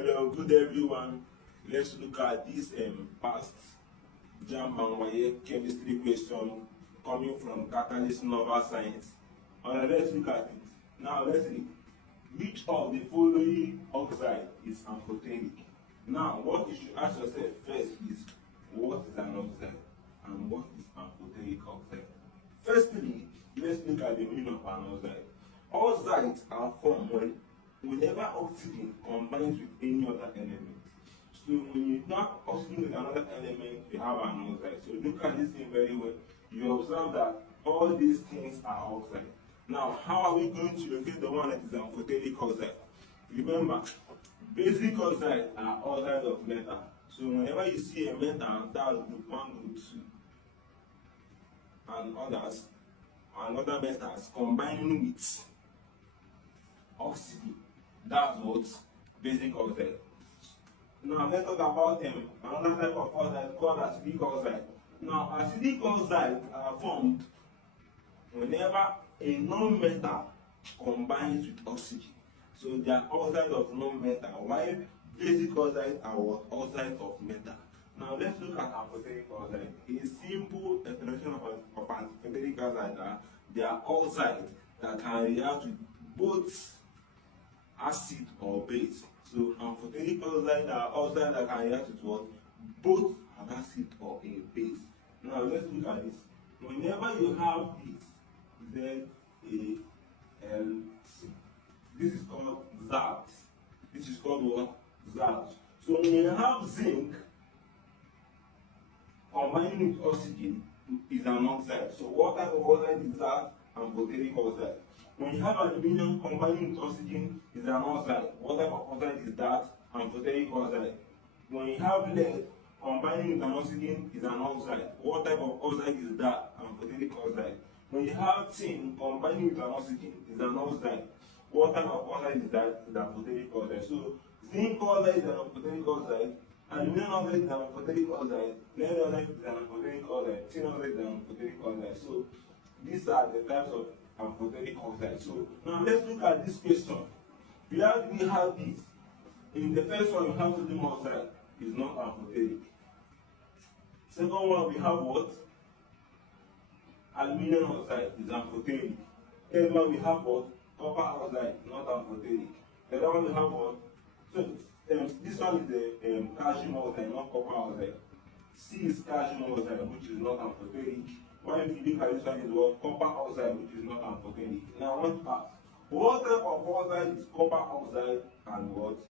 Hello, good everyone. Let's look at this past JAMB and WAEC chemistry question coming from Catalyst Novel Science. Let's look at it. Now let's see. Which of the following oxide is amphoteric? Now what you should ask yourself first is what is an oxide and what is amphoteric oxide? Firstly, let's look at the meaning of an oxide. Oxides are formed whenever oxygen combines with any other element. So when you have oxygen with another element, you have an oxide. So look at this thing very well. You observe that all these things are oxide. Now, how are we going to locate the one that is amphoteric oxide? Remember, basic oxides are oxides of metal. So whenever you see a metal, that's group 1, group 2, and others, and other metals combining with oxygen, that's what basic oxide. Now let's talk about another type of oxide called acidic oxide. Now acidic oxides are formed whenever a non-metal combines with oxygen. So they are oxides of non-metal, while basic oxides are what? Oxides of metal. Now let's look at amphoteric oxide. A simple explanation of amphoteric oxide are they are oxides that can react with both acid or base. So amphoteric oxides are oxides that can react with what? Both an acid or a base. Now let's look at this. Whenever you have this ZALC, this is called ZALC. This is called what? ZALC. So when you have zinc combining with oxygen is an oxide. So what type of oxide is that? Amphoteric oxide. When you have aluminium combining with oxygen is an oxide. What type of oxide is that? Amphoteric oxide. When you have lead combining with an oxygen is an oxide. What type of oxide is that? Amphoteric oxide. When you have tin combining with an oxygen is an oxide. What type of oxide is that? Is amphoteric oxide. So zinc oxide is an amphoteric oxide. Aluminum oxide is an amphoteric oxide. Lead oxide is an amphoteric oxide. Tin oxide is an amphoteric oxide. So these are the types of amphoteric oxide. So now let's look at this question. Where do we have this? In the first one, we have sodium oxide is not amphoteric. Second one, we have what? Aluminum oxide is amphoteric. Third one, we have what? Copper oxide, not amphoteric. The other one, we have what? So this one is the calcium oxide, not copper oxide. C is calcium oxide, which is not amphoteric. Why if you look at this one is what? Copper oxide, which is not amphoteric. Now I want to ask, what type of oxide is copper oxide and what